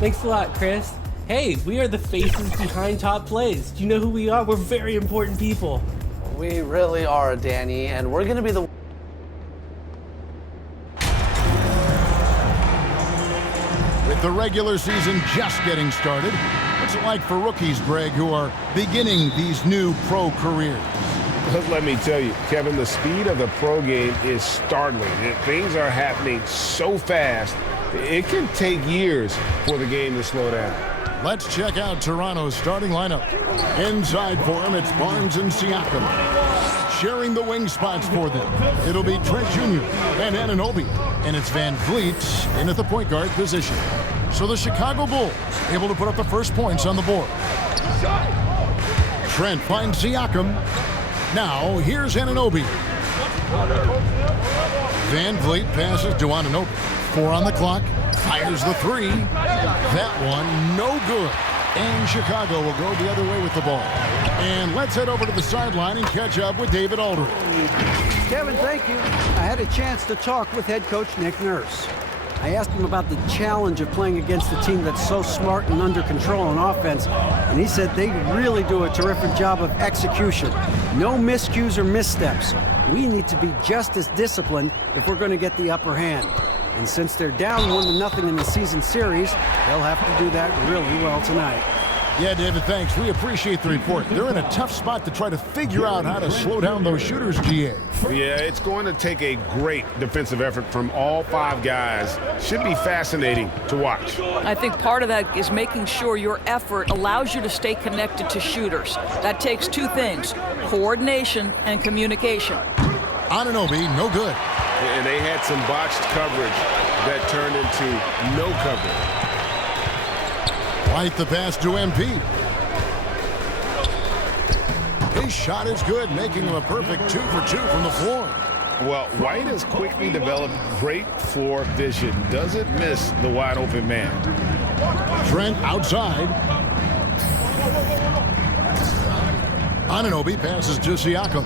Thanks a lot, Chris. Hey, we are the faces behind top plays. Do you know who we are? We're very important people. We really are, Danny, and we're going to be the... With the regular season just getting started, what's it like for rookies, Greg, who are beginning these new pro careers? Let me tell you, Kevin, the speed of the pro game is startling. Things are happening so fast, it can take years for the game to slow down. Let's check out Toronto's starting lineup. Inside for him, it's Barnes and Siakam. Sharing the wing spots for them, it'll be Trent Jr. and Anunoby. And it's Van Vliet in at the point guard position. So the Chicago Bulls able to put up the first points on the board. Trent finds Siakam. Now, here's Anunoby. Van Vliet passes to Anunoby. 4 on the clock. Fires the 3. That one, no good. And Chicago will go the other way with the ball. And let's head over to the sideline and catch up with David Aldridge. Kevin, thank you. I had a chance to talk with head coach Nick Nurse. I asked him about the challenge of playing against a team that's so smart and under control on offense, and he said they really do a terrific job of execution. No miscues or missteps. We need to be just as disciplined if we're going to get the upper hand. And since they're down 1-0 in the season series, they'll have to do that really well tonight. Yeah, David, thanks. We appreciate the report. They're in a tough spot to try to figure out how to slow down those shooters, GA. Yeah, it's going to take a great defensive effort from all 5 guys. Should be fascinating to watch. I think part of that is making sure your effort allows you to stay connected to shooters. That takes 2 things, coordination and communication. Anunoby, no good. And they had some botched coverage that turned into no coverage. White the pass to MP. His shot is good, making him a perfect 2 for 2 from the floor. Well, White has quickly developed great floor vision. Doesn't miss the wide open man. Trent outside. Anunoby passes to Siakam.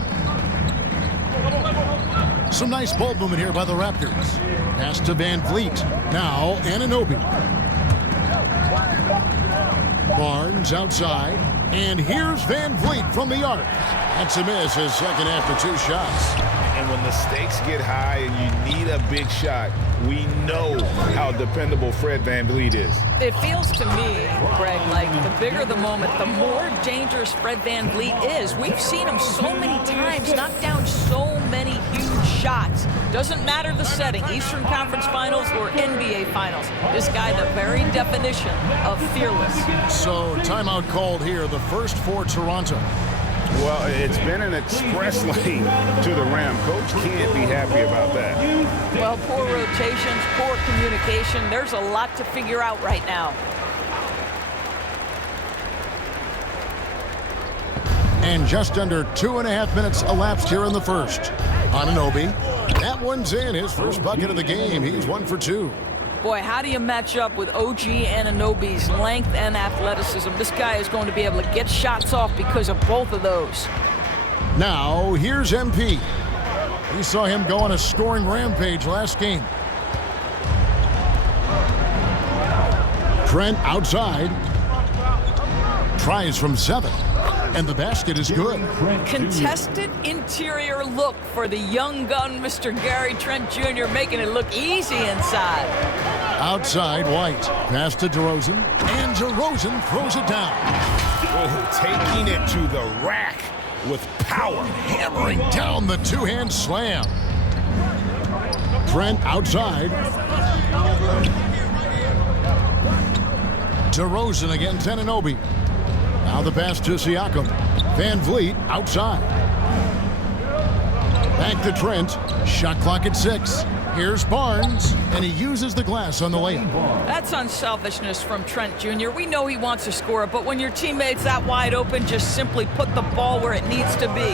Some nice ball movement here by the Raptors. Pass to Van Vliet. Now Anunoby. Barnes outside. And here's Van Vliet from the arc. That's a miss, his second after 2 shots. And when the stakes get high and you need a big shot, we know how dependable Fred VanVleet is. It feels to me, Greg, like the bigger the moment, the more dangerous Fred VanVleet is. We've seen him so many times knock down so many huge shots. Doesn't matter the setting, Eastern Conference Finals or NBA Finals. This guy, the very definition of fearless. So, timeout called here, the first for Toronto. Well, it's been an express lane to the rim. Coach can't be happy about that. Well, poor rotations, poor communication. There's a lot to figure out right now. And just under 2.5 minutes elapsed here in the first. Anunoby, that one's in, his first bucket of the game. He's 1 for 2. Boy, how do you match up with OG Anunoby's length and athleticism? This guy is going to be able to get shots off because of both of those. Now, here's MP. We saw him go on a scoring rampage last game. Trent outside. Tries from 7. And the basket is good. Contested interior look for the young gun, Mr. Gary Trent Jr., making it look easy inside. Outside, White. Pass to DeRozan. And DeRozan throws it down. Oh, taking it to the rack with power. Hammering down the 2-hand slam. Trent outside. DeRozan against Anunoby. Now the pass to Siakam. Van Vliet outside. Back to Trent. Shot clock at 6. Here's Barnes, and he uses the glass on the layup. That's unselfishness from Trent Jr. We know he wants to score it, but when your teammate's that wide open, just simply put the ball where it needs to be.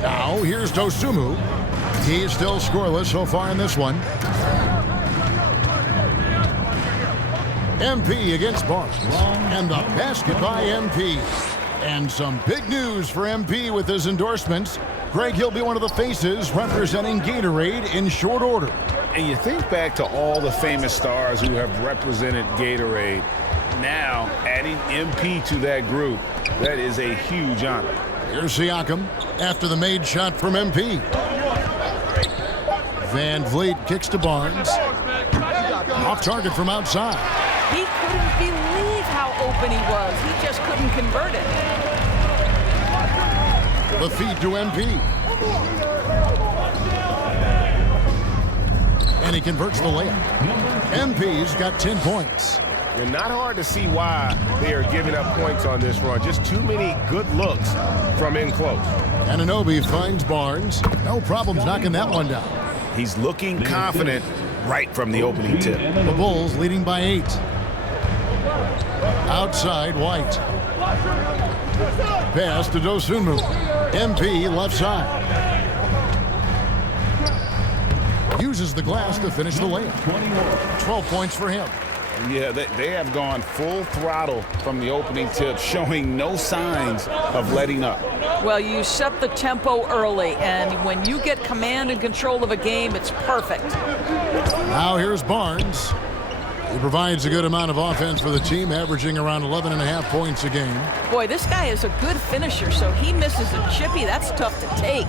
Now here's Dosunmu. He's still scoreless so far in this one. MP against Barnes. And the basket by MP. And some big news for MP with his endorsements. Greg, he'll be one of the faces representing Gatorade in short order. And you think back to all the famous stars who have represented Gatorade. Now, adding MP to that group, that is a huge honor. Here's Siakam after the made shot from MP. Van Vliet kicks to Barnes. Off target from outside. He couldn't believe how open he was. He just couldn't convert it. The feed to MP. And he converts the layup. MP's got 10 points. And not hard to see why they are giving up points on this run. Just too many good looks from in close. Anunoby finds Barnes. No problems knocking that one down. He's looking confident right from the opening tip. The Bulls leading by 8. Outside, White. Pass to Dosunmu. MP left side. Uses the glass to finish the layup. 12 points for him. Yeah, they have gone full throttle from the opening tip, showing no signs of letting up. Well, you set the tempo early, and when you get command and control of a game, it's perfect. Now here's Barnes. He provides a good amount of offense for the team, averaging around 11.5 points a game. Boy, this guy is a good finisher, so he misses a chippy. That's tough to take.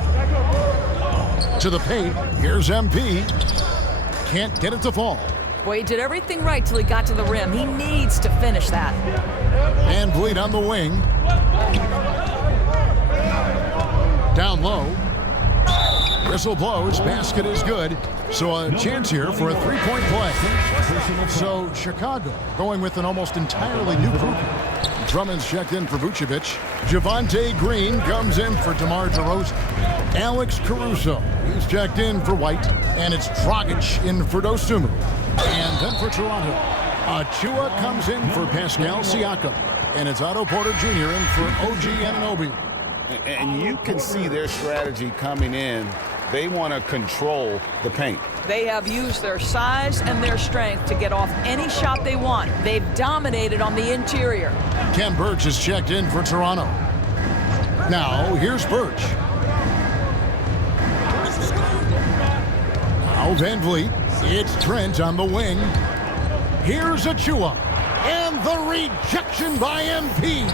To the paint, here's MP. Can't get it to fall. Boy, he did everything right till he got to the rim. He needs to finish that. Van Vliet on the wing. Down low. Whistle blows. Basket is good. So a chance here for a three-point play. So Chicago going with an almost entirely new group. Drummond's checked in for Vucevic. Javonte Green comes in for DeMar DeRozan. Alex Caruso, he's checked in for White. And it's Dragic in for Dosunmu. And then for Toronto, Achua comes in for Pascal Siakam. And it's Otto Porter Jr. in for OG Anunoby. And you can see their strategy coming in. They want to control the paint. They have used their size and their strength to get off any shot they want. They've dominated on the interior. Ken Birch is checked in for Toronto. Now, here's Birch. Now Van Vliet. It's Trent on the wing. Here's Achua. And the rejection by MP.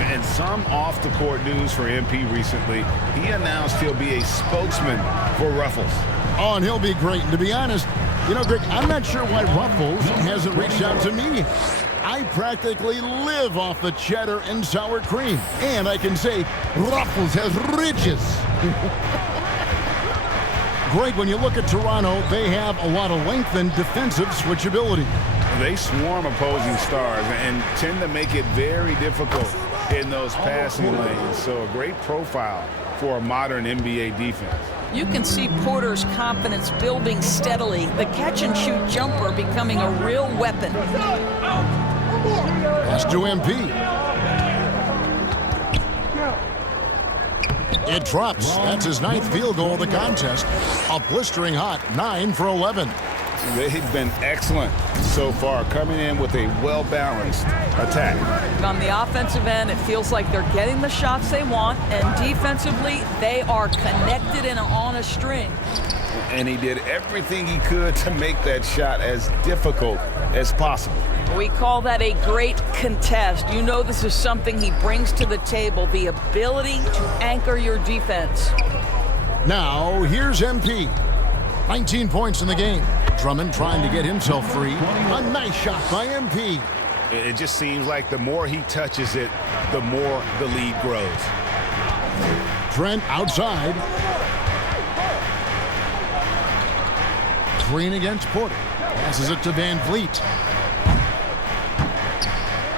And some off-the-court news for MP recently. He announced he'll be a spokesman for Ruffles. Oh, and he'll be great. And to be honest, you know, Greg, I'm not sure why Ruffles hasn't reached out to me. I practically live off the cheddar and sour cream. And I can say Ruffles has riches. Greg, when you look at Toronto, they have a lot of length and defensive switchability. They swarm opposing stars and tend to make it very difficult in those passing lanes. So a great profile for a modern NBA defense. You can see Porter's confidence building steadily. The catch-and-shoot jumper becoming a real weapon. Pass to MP. It drops. That's his 9th field goal of the contest. A blistering hot 9 for 11. They've been excellent so far, coming in with a well-balanced attack. On the offensive end, it feels like they're getting the shots they want, and defensively, they are connected and on a string. And he did everything he could to make that shot as difficult as possible. We call that a great contest. You know this is something he brings to the table, the ability to anchor your defense. Now, here's MP. 19 points in the game. Drummond trying to get himself free. A nice shot by MP. It just seems like the more he touches it, the more the lead grows. Trent outside. Green against Porter. Passes it to Van Vliet.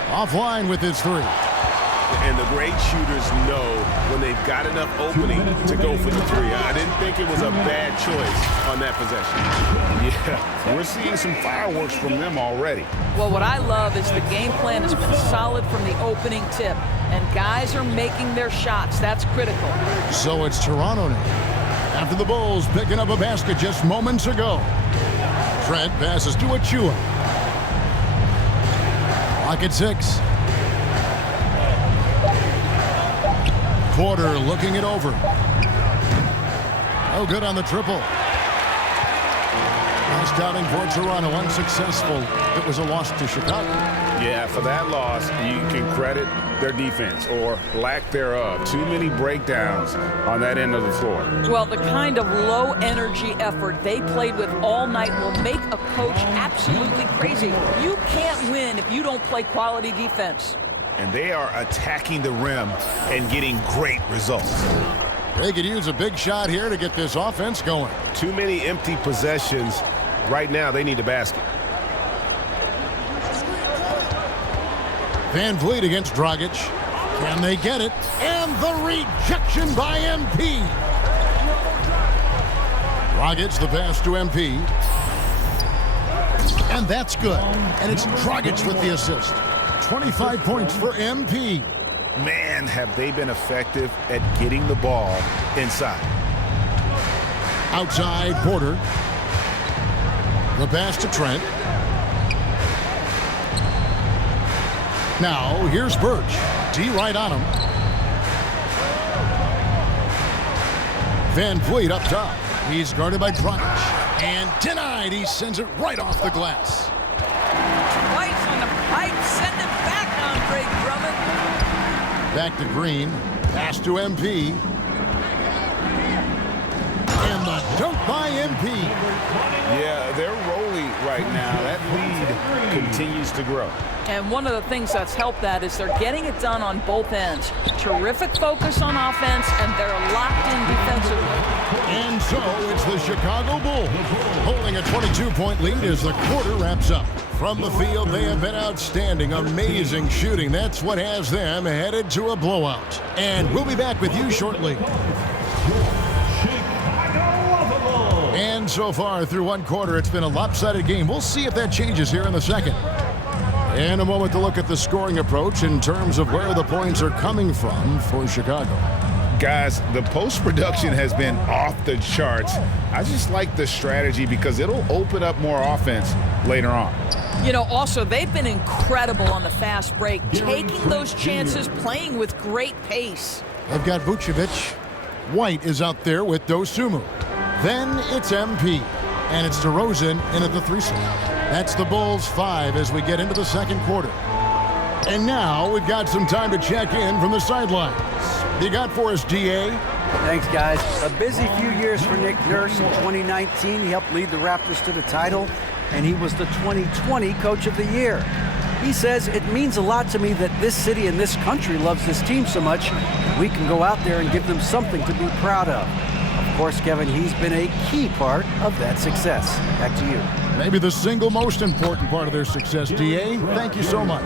Offline with his 3. And the great shooters know when they've got enough opening to go for the 3. I didn't think it was a bad choice on that possession. Yeah, we're seeing some fireworks from them already. Well, what I love is the game plan has been solid from the opening tip, and guys are making their shots. That's critical. So it's Toronto now. After the Bulls picking up a basket just moments ago. Trent passes to Achua. Clock at 6. Porter looking it over. Oh, good on the triple. Last outing for Toronto, unsuccessful. It was a loss to Chicago. Yeah, for that loss, you can credit their defense or lack thereof. Too many breakdowns on that end of the floor. Well, the kind of low-energy effort they played with all night will make a coach absolutely crazy. You can't win if you don't play quality defense. And they are attacking the rim and getting great results. They could use a big shot here to get this offense going. Too many empty possessions. Right now, they need a basket. Van Vliet against Dragic. Can they get it? And the rejection by MP. Dragic, the pass to MP. And that's good. And it's Dragic with the assist. 25 points for MP. Man, have they been effective at getting the ball inside. Outside, Porter. The pass to Trent. Now, here's Birch. D right on him. Van Vliet up top. He's guarded by Dragic. And denied. He sends it right off the glass. Twice on the pipe. Send it back, Andre Drummond. Back to Green. Pass to MP. And the dunk by MP. Yeah, they're rolling right now. That lead continues to grow. And one of the things that's helped that is they're getting it done on both ends. Terrific focus on offense, and they're locked in defensively. And so it's the Chicago Bulls holding a 22-point lead as the quarter wraps up. From the field, they have been outstanding, amazing shooting. That's what has them headed to a blowout. And we'll be back with you shortly. And so far through one quarter, it's been a lopsided game. We'll see if that changes here in the second. In a moment to look at the scoring approach in terms of where the points are coming from for Chicago. Guys, the post-production has been off the charts. I just like the strategy because it'll open up more offense later on. You know, also, they've been incredible on the fast break, taking those chances, playing with great pace. They've got Vucevic. White is out there with Dosunmu. Then it's MP. And it's DeRozan in at the 3-slot. That's the Bulls 5 as we get into the second quarter. And now we've got some time to check in from the sidelines. You got for us, DA? Thanks, guys. A busy few years for Nick Nurse. In 2019, he helped lead the Raptors to the title, and he was the 2020 Coach of the Year. He says, it means a lot to me that this city and this country loves this team so much, we can go out there and give them something to be proud of. Of course, Kevin, he's been a key part of that success. Back to you. Maybe the single most important part of their success, DA. Thank you so much.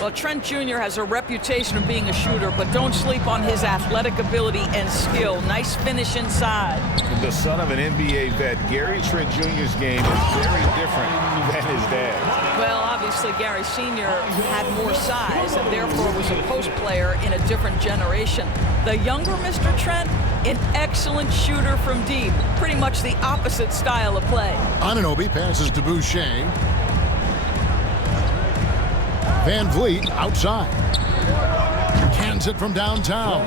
Well, Trent Jr. has a reputation of being a shooter, but don't sleep on his athletic ability and skill. Nice finish inside. The son of an NBA vet, Gary Trent Jr.'s game is very different than his dad. Well, obviously, Gary Sr. had more size and therefore was a post player in a different generation. The younger Mr. Trent, an excellent shooter from deep. Pretty much the opposite style of play. Anunoby passes to Boucher. Van Vliet outside. Cans it from downtown.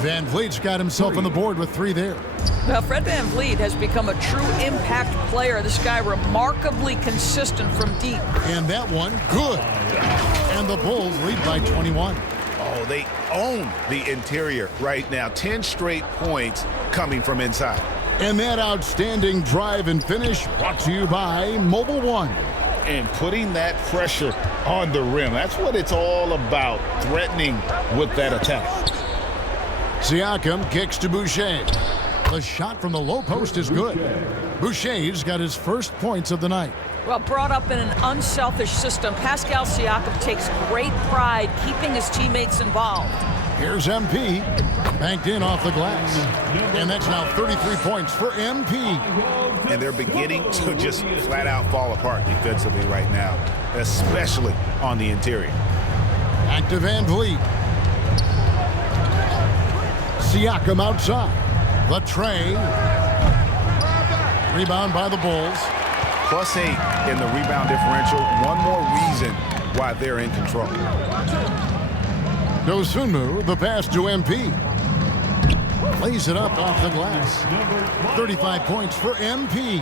Van Vliet's got himself on the board with 3 there. Well, Fred Van Vliet has become a true impact player. This guy remarkably consistent from deep. And that one, good. And the Bulls lead by 21. Oh, they own the interior right now. 10 straight points coming from inside. And that outstanding drive and finish brought to you by Mobile One. And putting that pressure on the rim. That's what it's all about, threatening with that attack. Siakam kicks to Boucher. The shot from the low post is good. Boucher's got his first points of the night. Well, brought up in an unselfish system, Pascal Siakam takes great pride keeping his teammates involved. Here's MP, banked in off the glass. And that's now 33 points for MP. And they're beginning to just flat out fall apart defensively right now, especially on the interior. Back to Van Vliet. Siakam outside. The tray. Rebound by the Bulls. +8 in the rebound differential. One more reason why they're in control. Dosunmu, the pass to MP. Lays it up off the glass. 35 points for MP.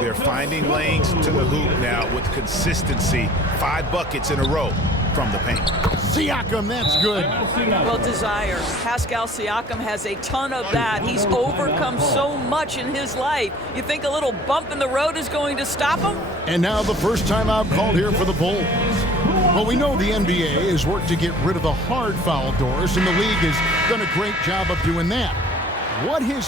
They're finding lanes to the hoop now with consistency. 5 buckets in a row from the paint. Siakam, that's good. Well, desire. Pascal Siakam has a ton of that. He's overcome so much in his life. You think a little bump in the road is going to stop him? And now the first timeout called here for the Bulls. Well, we know the NBA has worked to get rid of the hard foul doors, and the league has done a great job of doing that. What his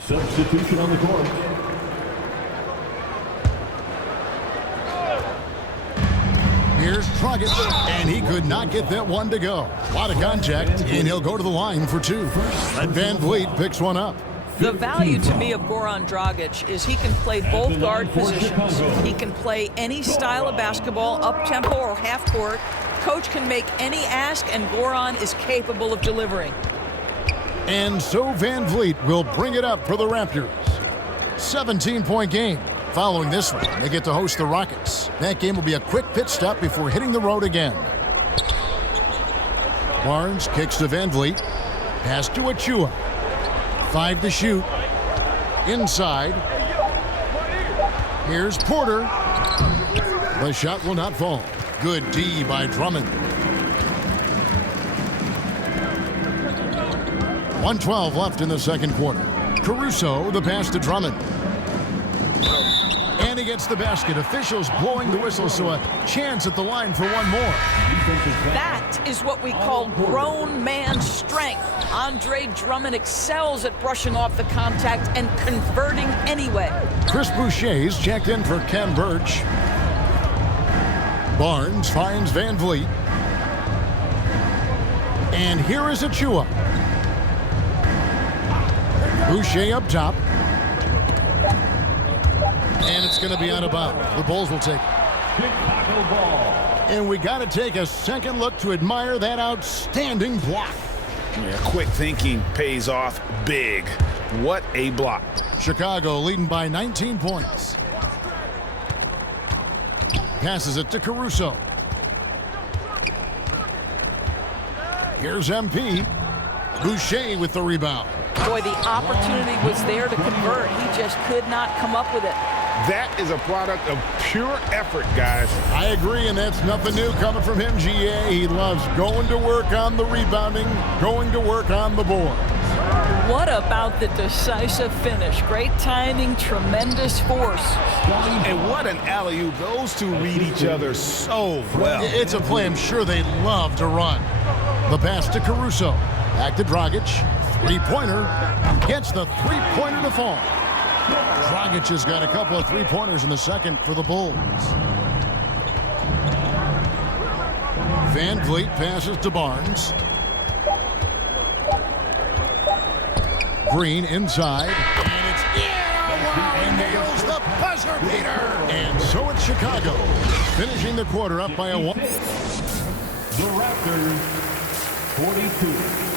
substitution on the court. Here's Troggett, and he could not get that one to go. A lot of contact, and he'll go to the line for 2. Van Vliet picks one up. The value to me of Goran Dragic is he can play both guard positions. He can play any style of basketball, up-tempo or half-court. Coach can make any ask, and Goran is capable of delivering. And so Van Vliet will bring it up for the Raptors. 17-point game. Following this one, they get to host the Rockets. That game will be a quick pit stop before hitting the road again. Barnes kicks to Van Vliet. Pass to Achua. 5 to shoot. Inside. Here's Porter. The shot will not fall. Good D by Drummond. 1:12 left in the second quarter. Caruso, the pass to Drummond. And he gets the basket. Officials blowing the whistle, so a chance at the line for one more. That is what we call grown man strength. Andre Drummond excels at brushing off the contact and converting anyway. Chris Boucher's checked in for Ken Birch. Barnes finds Van Vliet. And here is Achua. Boucher up top. And it's going to be out of bounds. The Bulls will take it. And we got to take a second look to admire that outstanding block. Yeah, quick thinking pays off big. What a block. Chicago leading by 19 points. Passes it to Caruso. Here's MP. Boucher with the rebound. Boy, the opportunity was there to convert. He just could not come up with it. That is a product of pure effort, guys. I agree, and that's nothing new coming from him, GA. He loves going to work on the rebounding, going to work on the board. What about the decisive finish? Great timing, tremendous force. And what an alley-oop. Those two read each other so well. It's a play I'm sure they love to run. The pass to Caruso. Back to Dragic. Three-pointer. Gets the three-pointer to fall. Dragic has got a couple of three-pointers in the second for the Bulls. Van Vliet passes to Barnes. Green inside. And it's and nails the buzzer beater. And so it's Chicago, finishing the quarter up by a 1. The Raptors, 42.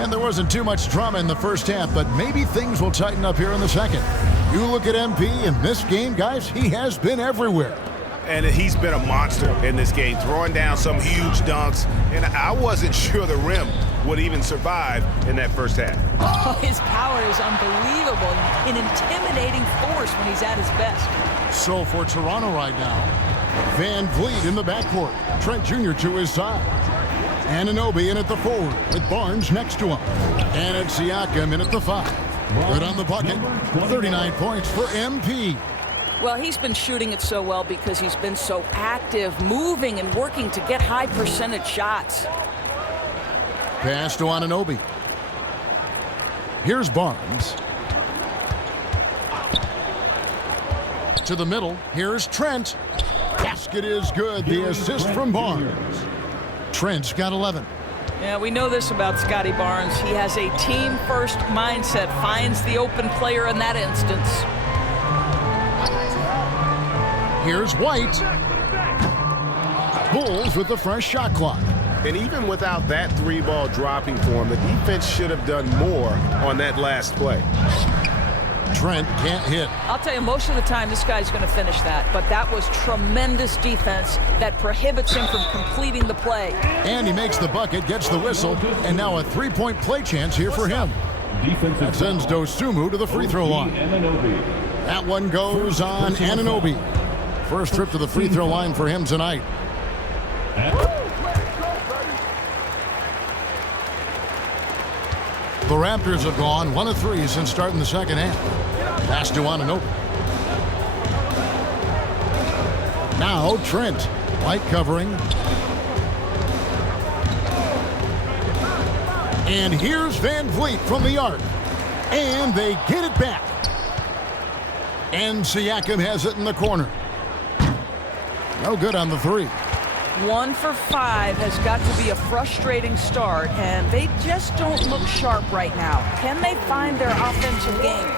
And there wasn't too much drama in the first half, but maybe things will tighten up here in the second. You look at MP in this game, guys, he has been everywhere. And he's been a monster in this game, throwing down some huge dunks. And I wasn't sure the rim would even survive in that first half. Oh, his power is unbelievable. An intimidating force when he's at his best. So for Toronto right now, Van Vliet in the backcourt. Trent Jr. to his side. Anunoby in at the forward with Barnes next to him. And it's Siakam in at the 5. Good on the bucket. 39 points for MP. Well, he's been shooting it so well because he's been so active, moving and working to get high percentage shots. Pass to Anunoby. Here's Barnes. To the middle. Here's Trent. Basket is good. The assist from Barnes. Trent's got 11. Yeah, we know this about Scotty Barnes. He has a team-first mindset, finds the open player in that instance. Here's White. Bulls with the fresh shot clock. And even without that three-ball dropping for him, the defense should have done more on that last play. Trent can't hit. I'll tell you, most of the time this guy's going to finish that, but that was tremendous defense that prohibits him from completing the play. And he makes the bucket, gets the whistle, and now a three-point play chance here for him. That sends Dosunmu to the free throw line. That one goes on Anunoby. First trip to the free throw line for him tonight. The Raptors have gone 1 of 3 since starting the second half. Pass to Anunoby. Now Trent, light covering. And here's Van Vliet from the arc. And they get it back. And Siakam has it in the corner. No good on the three. 1 for 5 has got to be a frustrating start, and they just don't look sharp right now. Can they find their offensive game?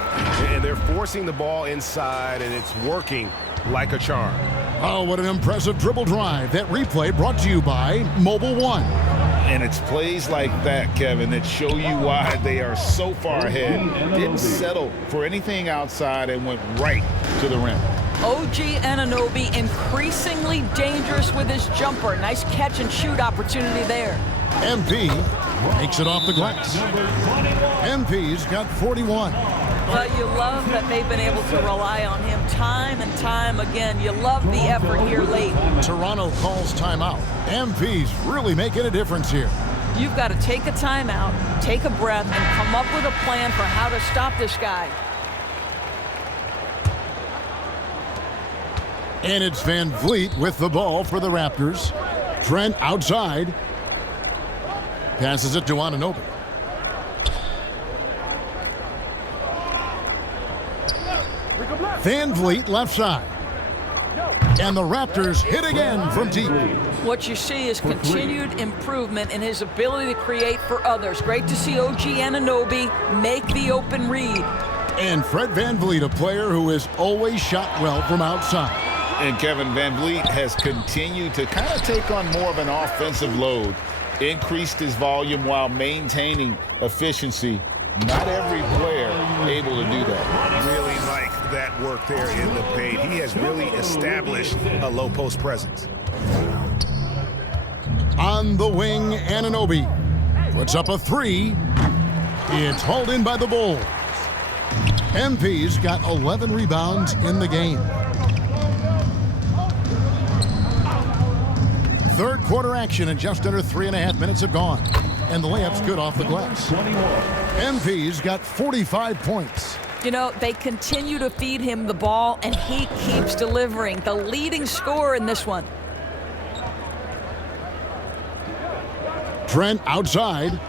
And they're forcing the ball inside, and it's working like a charm. Oh, what an impressive dribble drive. That replay brought to you by Mobile One. And it's plays like that, Kevin, that show you why they are so far ahead. Didn't settle for anything outside and went right to the rim. OG Anunoby increasingly dangerous with his jumper. Nice catch and shoot opportunity there. MP makes it off the glass. MP's got 41. Well, you love that they've been able to rely on him time and time again. You love the effort here late. Toronto calls timeout. MP's really making a difference here. You've got to take a timeout, take a breath, and come up with a plan for how to stop this guy. And it's Van Vliet with the ball for the Raptors. Trent outside. Passes it to Anunoby. Van Vliet left side. And the Raptors hit again from deep. What you see is continued improvement in his ability to create for others. Great to see OG Anunoby make the open read. And Fred Van Vliet, a player who has always shot well from outside. And Kevin, Van Vliet has continued to kind of take on more of an offensive load, increased his volume while maintaining efficiency. Not every player able to do that. Really like that work there in the paint. He has really established a low post presence. On the wing, Anunoby puts up a three. It's hauled in by the Bulls. MP's got 11 rebounds in the game. Third quarter action, and just under 3.5 minutes have gone. And the layup's good off the glass. MP's got 45 points. You know, they continue to feed him the ball, and he keeps delivering. The leading scorer in this one. Trent outside.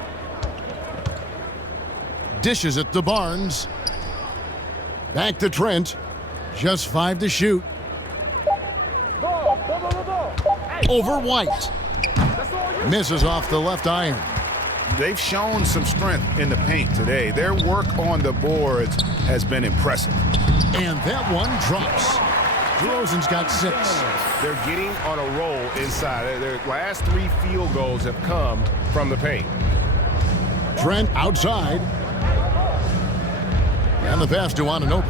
Dishes it to Barnes. Back to Trent. Just 5 to shoot. Over White. Misses off the left iron. They've shown some strength in the paint today. Their work on the boards has been impressive. And that one drops. DeRozan's got 6. They're getting on a roll inside. Their last 3 field goals have come from the paint. Trent outside. And the pass to Anunoby.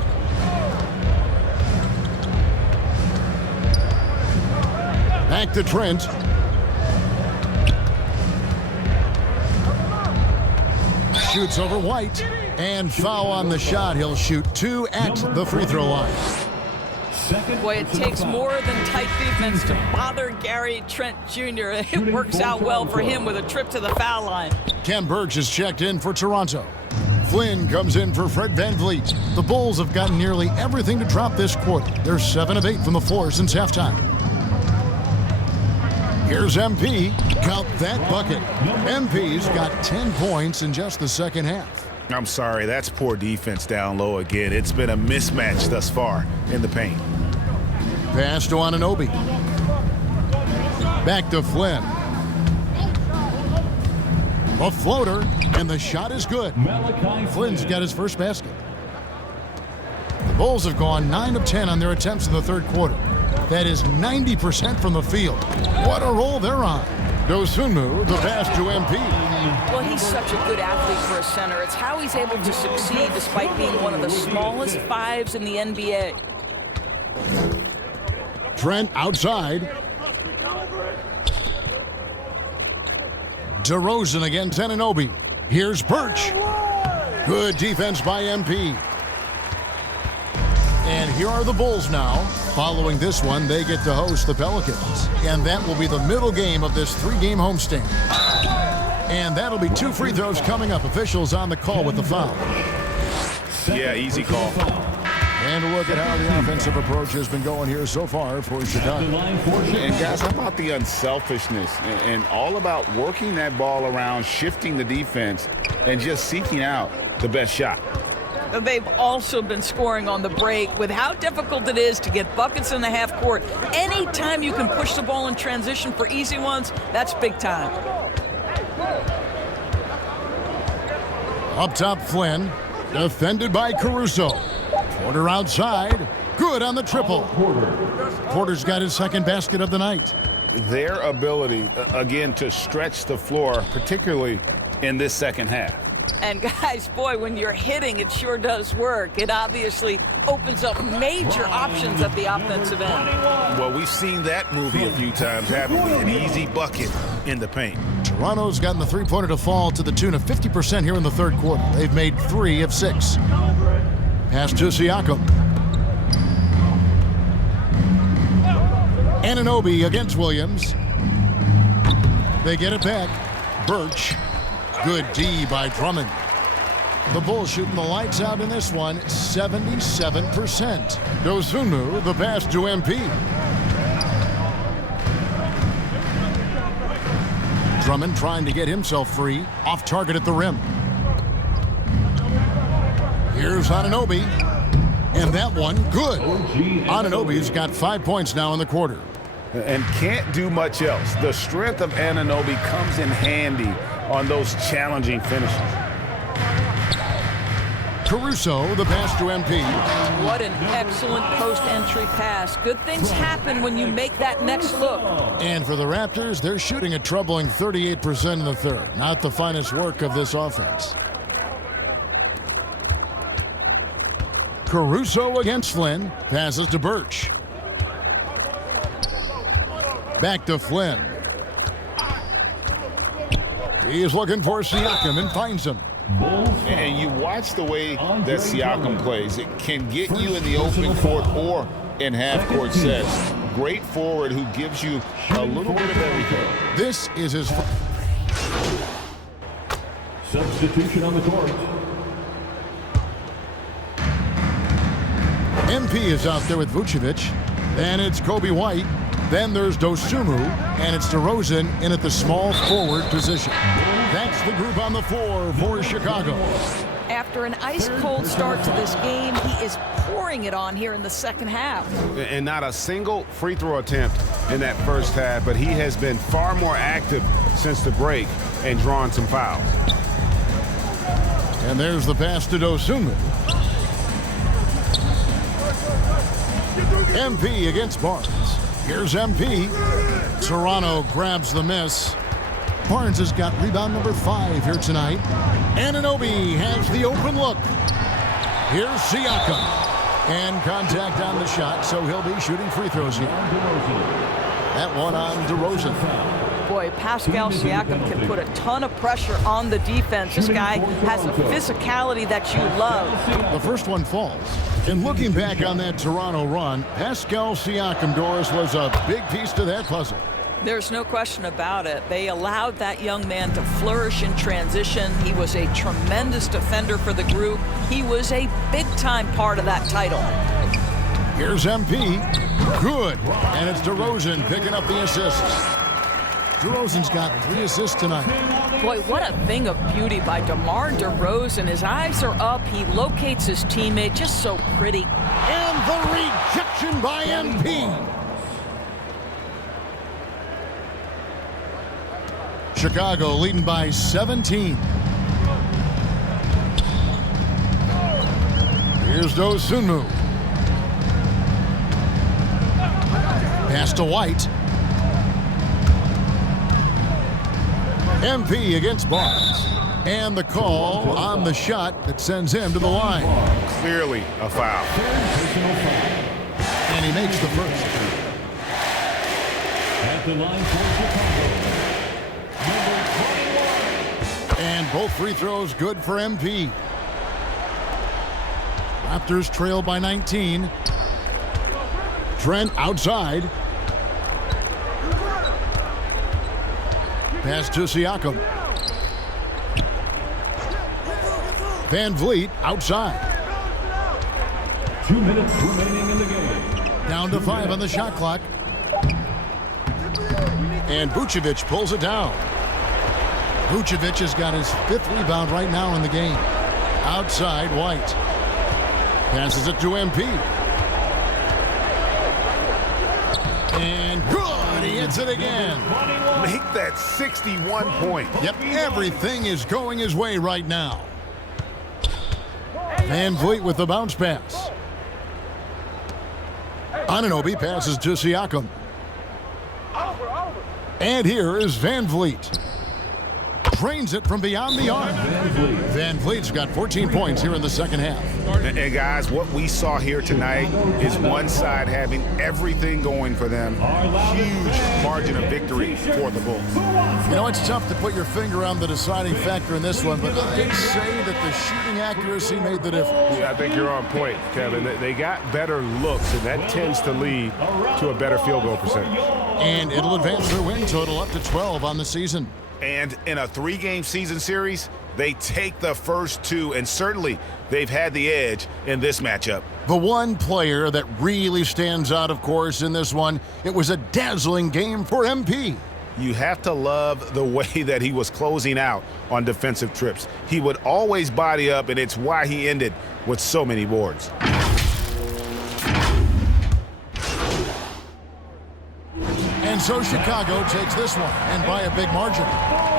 Back to Trent. Shoots over White. And foul on the shot. He'll shoot 2 at the free throw line. Boy, it takes more than tight defense to bother Gary Trent Jr. It works out well for him with a trip to the foul line. Ken Burks is checked in for Toronto. Flynn comes in for Fred Van Vliet. The Bulls have gotten nearly everything to drop this quarter. They're 7 of 8 from the floor since halftime. Here's MP. Count that bucket. MP's got 10 points in just the second half. I'm sorry, that's poor defense down low again. It's been a mismatch thus far in the paint. Pass to Anunoby. Back to Flynn. A floater, and the shot is good. Flynn's got his first basket. The Bulls have gone 9 of 10 on their attempts in the third quarter. That is 90% from the field. What a roll they're on. Dosunmu, the pass to MP. Well, he's such a good athlete for a center. It's how he's able to succeed despite being one of the smallest fives in the NBA. Trent outside. DeRozan against Anunoby. Here's Birch. Good defense by MP. And here are the Bulls now. Following this one, they get to host the Pelicans. And that will be the middle game of this 3-game homestand. And that'll be 2 free throws coming up. Officials on the call with the foul. Yeah, easy call. And a look at how the offensive approach has been going here so far for Chicago. And guys, how about the unselfishness and all about working that ball around, shifting the defense, and just seeking out the best shot. They've also been scoring on the break with how difficult it is to get buckets in the half court. Anytime you can push the ball in transition for easy ones, that's big time. Up top, Flynn. Defended by Caruso. Porter outside. Good on the triple. Porter's got his second basket of the night. Their ability, again, to stretch the floor, particularly in this second half. And guys, boy, when you're hitting, it sure does work. It obviously opens up major options at the offensive end. Well, we've seen that movie a few times, haven't we? An easy bucket in the paint. Toronto's gotten the three-pointer to fall to the tune of 50% here in the third quarter. They've made 3 of 6. Pass to Siakam. Anunoby against Williams. They get it back. Birch. Good D by Drummond. The Bulls shooting the lights out in this one, 77%. Dosunmu, the pass to MP. Drummond trying to get himself free, off target at the rim. Here's Anunoby, and that one, good. Anunoby's got 5 points now in the quarter. And can't do much else. The strength of Anunoby comes in handy on those challenging finishes. Caruso, the pass to MP. What an excellent post-entry pass. Good things happen when you make that next look. And for the Raptors, they're shooting a troubling 38% in the third. Not the finest work of this offense. Caruso against Flynn. Passes to Birch. Back to Flynn. He is looking for Siakam and finds him. And you watch the way that Siakam plays. It can get you in the open court or in half-court sets. Great forward who gives you a little bit of everything. This is his... Substitution on the court. MP is out there with Vucevic. And it's Kobe White. Then there's Dosunmu, and it's DeRozan in at the small forward position. That's the group on the floor for Chicago. After an ice-cold start to this game, he is pouring it on here in the second half. And not a single free throw attempt in that first half, but he has been far more active since the break and drawn some fouls. And there's the pass to Dosunmu. MP against Barnes. Here's MP. Toronto grabs the miss. Barnes has got rebound number 5 here tonight. Anunoby has the open look. Here's Siakam. And contact on the shot, so he'll be shooting free throws here. That one on DeRozan. Boy, Pascal Siakam can put a ton of pressure on the defense. This guy has a physicality that you love. The first one falls. And looking back on that Toronto run, Pascal Siakam, Doris, was a big piece to that puzzle. There's no question about it. They allowed that young man to flourish in transition. He was a tremendous defender for the group. He was a big-time part of that title. Here's MP. Good. And it's DeRozan picking up the assists. DeRozan's got 3 assists tonight. Boy, what a thing of beauty by DeMar DeRozan. His eyes are up. He locates his teammate. Just so pretty. And the rejection by MP. Chicago leading by 17. Here's Dosunmu. Pass to White. MP against Barnes. And the call on the shot that sends him to the line. Clearly a foul. And he makes the first. At the line for Chicago, And both free throws good for MP. Raptors trail by 19. Trent outside. Pass to Siakam. Van Vliet outside. 2 minutes remaining in the game. Down to 5 on the shot clock. And Vucevic pulls it down. Vucevic has got his 5th rebound right now in the game. Outside, White. Passes it to MP. And good! He hits it again. Make that 61 point. Yep, everything is going his way right now. Van Vliet with the bounce pass. Anunoby passes to Siakam. And here is Van Vliet. Drains it from beyond the arc. Van Vliet's got 14 points here in the second half. And guys, what we saw here tonight is one side having everything going for them. Huge margin of victory for the Bulls. You know, it's tough to put your finger on the deciding factor in this one, but I'd say that the shooting accuracy made the difference. Yeah, I think you're on point, Kevin. They got better looks, and that tends to lead to a better field goal percentage. And it'll advance their win total up to 12 on the season. And in a 3-game season series, they take the first 2, and certainly they've had the edge in this matchup. The one player that really stands out, of course, in this one, it was a dazzling game for MP. You have to love the way that he was closing out on defensive trips. He would always body up, and it's why he ended with so many boards. And so Chicago takes this one, and by a big margin.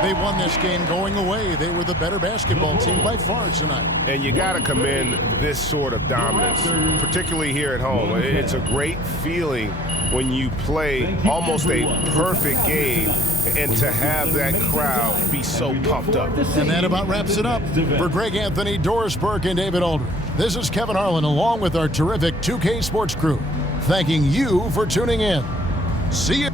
They won this game going away. They were the better basketball team by far tonight. And you got to commend this sort of dominance, particularly here at home. It's a great feeling when you play almost a perfect game and to have that crowd be so pumped up. And that about wraps it up. For Greg Anthony, Doris Burke, and David Aldridge, this is Kevin Harlan along with our terrific 2K Sports crew, thanking you for tuning in. See you.